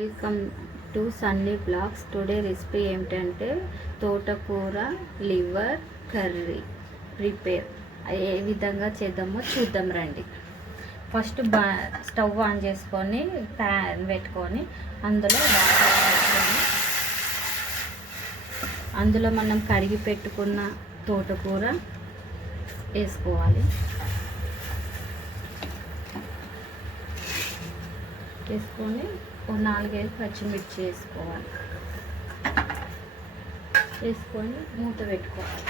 Welcome to Sunny blogs. Today recipe ఏమిటంటే తోటకూర liver curry prepare ఏ విధంగా చేద్దామో చూద్దాం రండి. ఫస్ట్ స్టవ్ ఆన్ చేసుకొని ప్యాన్ పెట్టుకొని అందులో వాటర్ వేసుకొని అందులో మనం కడిగి పెట్టుకున్న తోటకూర వేసుకోవాలి. వేసుకొని ఒక 4-5 పచ్చిమిర్చి వేసుకోవాలి. వేసుకొని మూత పెట్టుకోవాలి.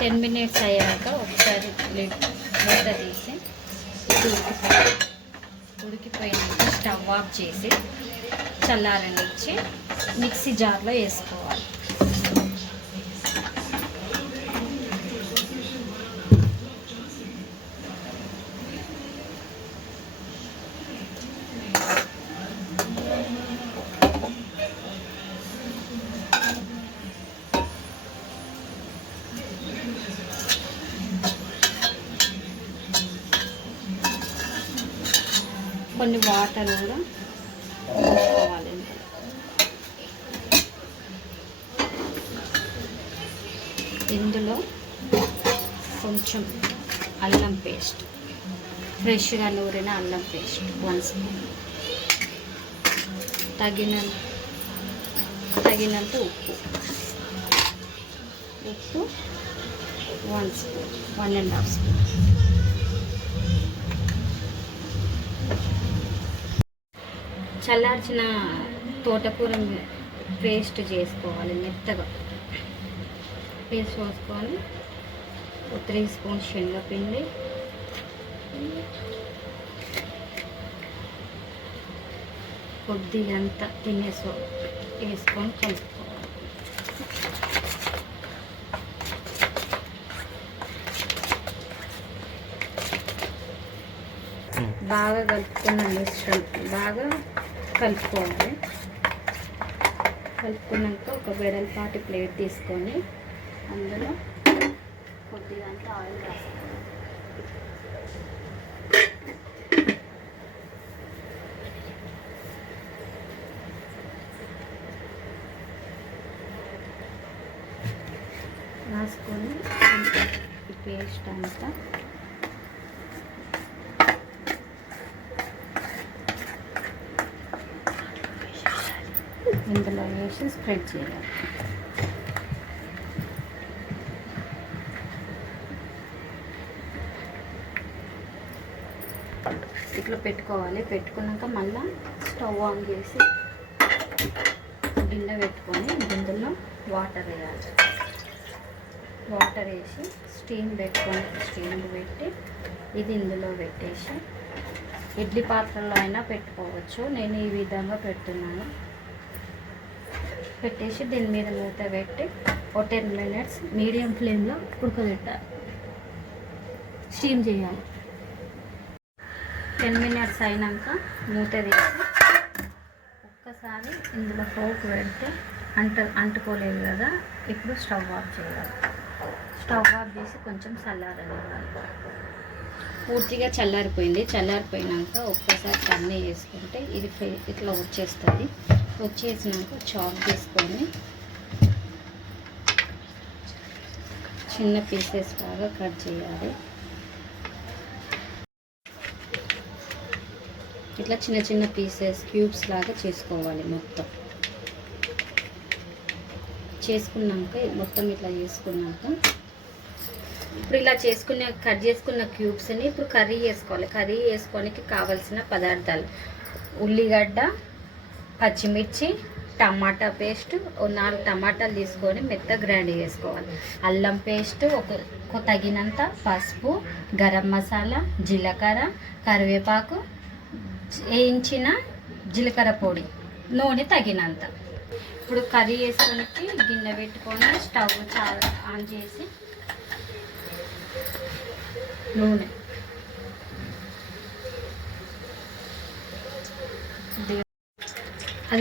10 మినిట్స్ అయ్యాక ఒకసారి మూత తీసి ఉడికిపోయినాక స్టవ్ ఆఫ్ చేసి చల్లారనిచ్చి మిక్సీ జార్లో వేసుకోవాలి. కొన్ని వాటర్ కూడా వేసుకోవాలి. ఇందులో కొంచెం అల్లం పేస్ట్, ఫ్రెష్గా నూరిన అల్లం పేస్ట్ 1 స్పూన్, తగినంత ఉప్పు 1 స్పూన్, 1.5 స్పూన్. చల్లార్చిన తోటకూర పేస్ట్ చేసుకోవాలి. మెత్తగా పేస్ట్ చేసుకొని 3 స్పూన్ శనగపిండి, కొద్దిగంత తినేసో వేసుకొని కలుపుకోవాలి. బాగా కలుపుకున్న మిశ్రమం బాగా కలుపుకోవాలి. కలుపుకున్నాక ఒక వెడల్పాటి ప్లేట్ తీసుకొని అందులో కొద్దిగా ఆయిల్ రాసుకోవాలి. రాసుకొని ఈ పేస్ట్ అంతా ఇందులో వేసి స్ప్రెడ్ చేయాలి. ఇట్లా పెట్టుకోవాలి. పెట్టుకున్నాక మళ్ళీ స్టవ్ ఆన్ చేసి గిన్నె పెట్టుకొని గిన్నెలో వాటర్ వేయాలి. వాటర్ వేసి స్టీమ్ పెట్టి ఇది ఇందులో పెట్టేసి ఇడ్లీ పాత్రలో అయినా పెట్టుకోవచ్చు. నేను ఈ విధంగా పెడుతున్నాను. పెట్టేసి దీని మీద మూత పెట్టి ఒక 10 మినిట్స్ మీడియం ఫ్లేమ్లో ఉడకబెట్టాలి. స్టీమ్ చేయాలి. 10 మినిట్స్ అయినాక మూత తీసి ఒక్కసారి ఇందులో ఫోక్ పెడితే అంటుకోలేదు కదా. ఇప్పుడు స్టవ్ ఆఫ్ చేయాలి. స్టవ్ ఆఫ్ చేసి కొంచెం చల్లారనివ్వాలి. పూర్తిగా చల్లారిపోయినాక ఒక్కసారి టర్న్ చేసుకుంటే ఇది ఇట్లా వచ్చేస్తుంది. వచ్చేసినాక చాప్ చేసుకొని చిన్న పీసెస్ బాగా కట్ చేయాలి. ఇట్లా చిన్న పీసెస్ క్యూబ్స్ లాగా చేసుకోవాలి. మొత్తం ఇట్లా చేసుకున్నాక ఇప్పుడు ఇలా కట్ చేసుకున్న క్యూబ్స్ని ఇప్పుడు కర్రీ చేసుకోవాలి. కర్రీ చేసుకోనికి కావాల్సిన పదార్థాలు: ఉల్లిగడ్డ, పచ్చిమిర్చి, టమాటా పేస్ట్, 4 టమాటాలు తీసుకొని మెత్తగా గ్రైండ్ చేసుకోవాలి. అల్లం పేస్ట్, ఒక తగినంత పసుపు, గరం మసాలా, జీలకర్ర, కరివేపాకు, వేయించిన జీలకర్ర పొడి, నూనె తగినంత. ఇప్పుడు కర్రీ వేసుకోనికి గిన్నె పెట్టుకొని స్టవ్ ఆన్ చేసి నూనె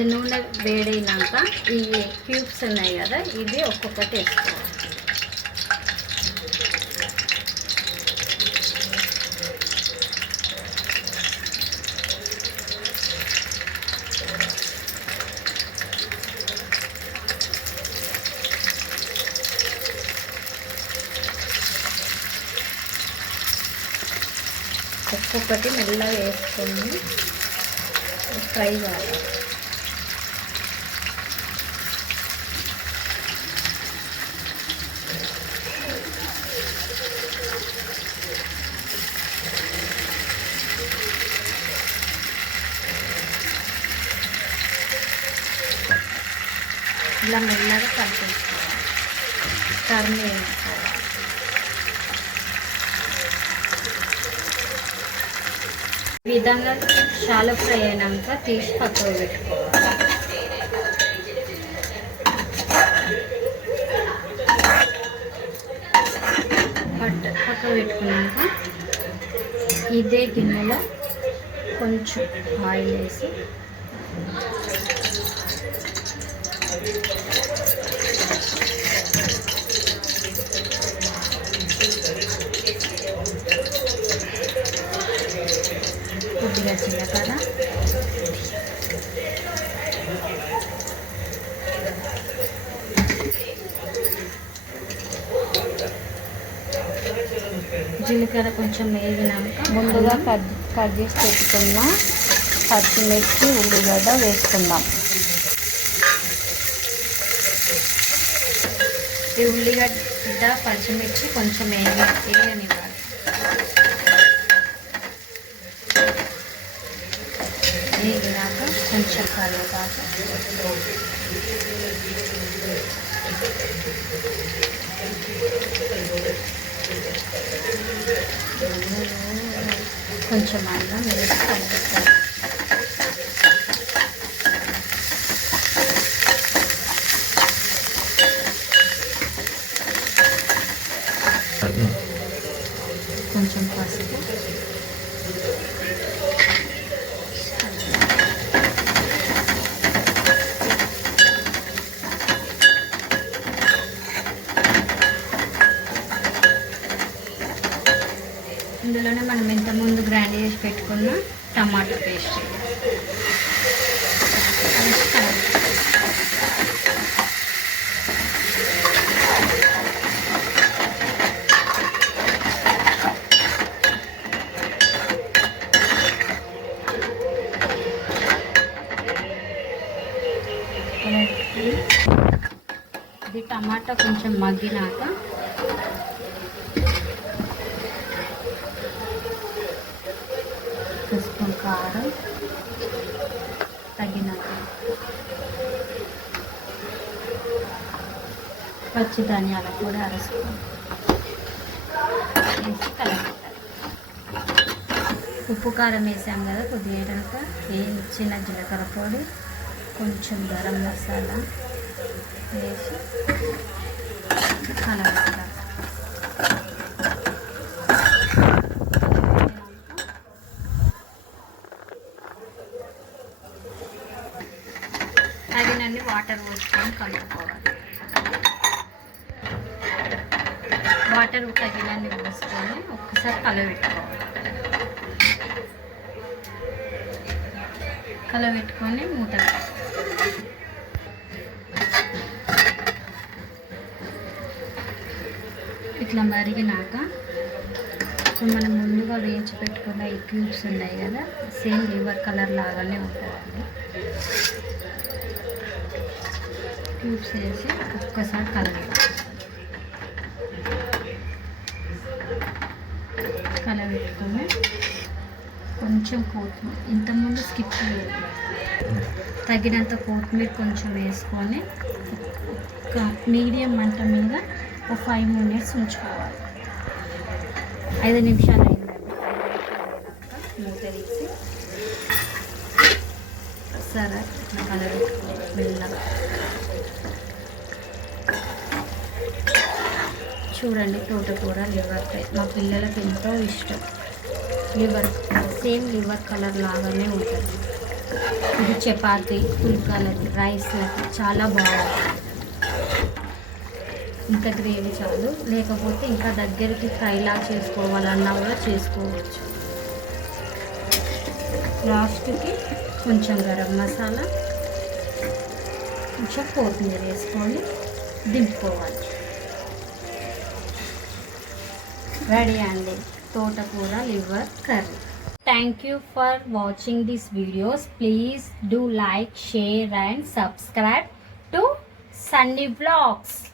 నూనె వేడైనాక ఈ క్యూబ్స్ ఉన్నాయి కదా, ఇవి ఒక్కొక్కటి వేసుకోవాలి. ఒక్కొక్కటి మెల్లగా వేసుకొని ఫ్రై కావాలి. ఇలా మెల్లగా కలిపేసుకోవాలి, టర్న్ వేసుకోవాలి. ఈ విధంగా షాలో ఫ్రై అయినాక తీసి పక్కకు పెట్టుకోవాలి. పక్క పెట్టుకున్నాక ఇదే గిన్నెలో కొంచెం ఆయిల్ వేసి కొద్దిగా జీలకర్ర, జీలకర్ర కొంచెం వేగినాక ముందుగా కట్ చేసి పెట్టుకున్న పచ్చిమిర్చి, ఉల్లిగడ్డ వేసుకుందాం. ఈ ఉల్లిగడ్డ పచ్చిమిర్చి కొంచెం వేయనివ్వాలి. వేగినాక కొంచెం కరివేపాకు, కొంచెం అన్నం వేసి కలుపుతాను. కొంచెం పసుపు, ఇందులోనే మనం ఇంతకుముందు గ్రైండ్ చేసి పెట్టుకున్న టమాటా పేస్ట్ ఇది టమాటా కొంచెం మగ్గినాక స్పూన్ కారం తగినంత, పచ్చి ధనియాల పొడి అరస్పూన్ వేసి కలపెట్టాలి. ఉప్పు కారం వేసాం కదా, కొద్దిగా వేయించిన జీలకర్ర పొడి, కొంచెం గరం మసాలా వేసి కలపెట్టాలి. తగినన్ని వాటర్ పోసుకొని కలుపుకోవాలి. వాటర్ తగినన్ని పోసుకొని ఒక్కసారి కలబెట్టుకోవాలి. కలబెట్టుకొని మూత ఇట్లా మరిగినాక ఇప్పుడు మనం ముందుగా వేయించి పెట్టుకున్న ఈ క్యూబ్స్ ఉన్నాయి కదా, సేమ్ లివర్ కలర్ లాగానే ఉంటుందండి. క్యూబ్స్ వేసి ఒక్కసారి కలబెట్టుకొని కొంచెం కొత్తిమీర, ఇంతకుముందు స్కిప్ తగినంత కొత్తిమీర కొంచెం వేసుకొని ఒక మీడియం మంట మీద ఒక 5 minutes ఉంచుకోవాలి. 5 నిమిషాలు అయిందండి. మూత తీసి సరే కలబెట్టుకోవాలి మెల్లగా. చూడండి, తోటకూర లివర్ ఫ్రై మా పిల్లలకు ఎంతో ఇష్టం. లివర్ సేమ్ లివర్ కలర్ లాగానే ఉంటుంది. ఇది చపాతీ, పుల్కాలకి, రైస్లకి చాలా బాగుంటుంది. ఇంకా గ్రేవీ చాలు, లేకపోతే ఇంకా దగ్గరికి ఫ్రైలా చేసుకోవాలన్నా కూడా చేసుకోవచ్చు. లాస్ట్కి కొంచెం గరం మసాలా, కొంచెం కొత్తిమీర వేసుకొని దింపుకోవాలి. రెడీ అండి, తోటకూర liver curry. Thank you for watching these videos. Please do like, share and subscribe to Sunny Vlogs.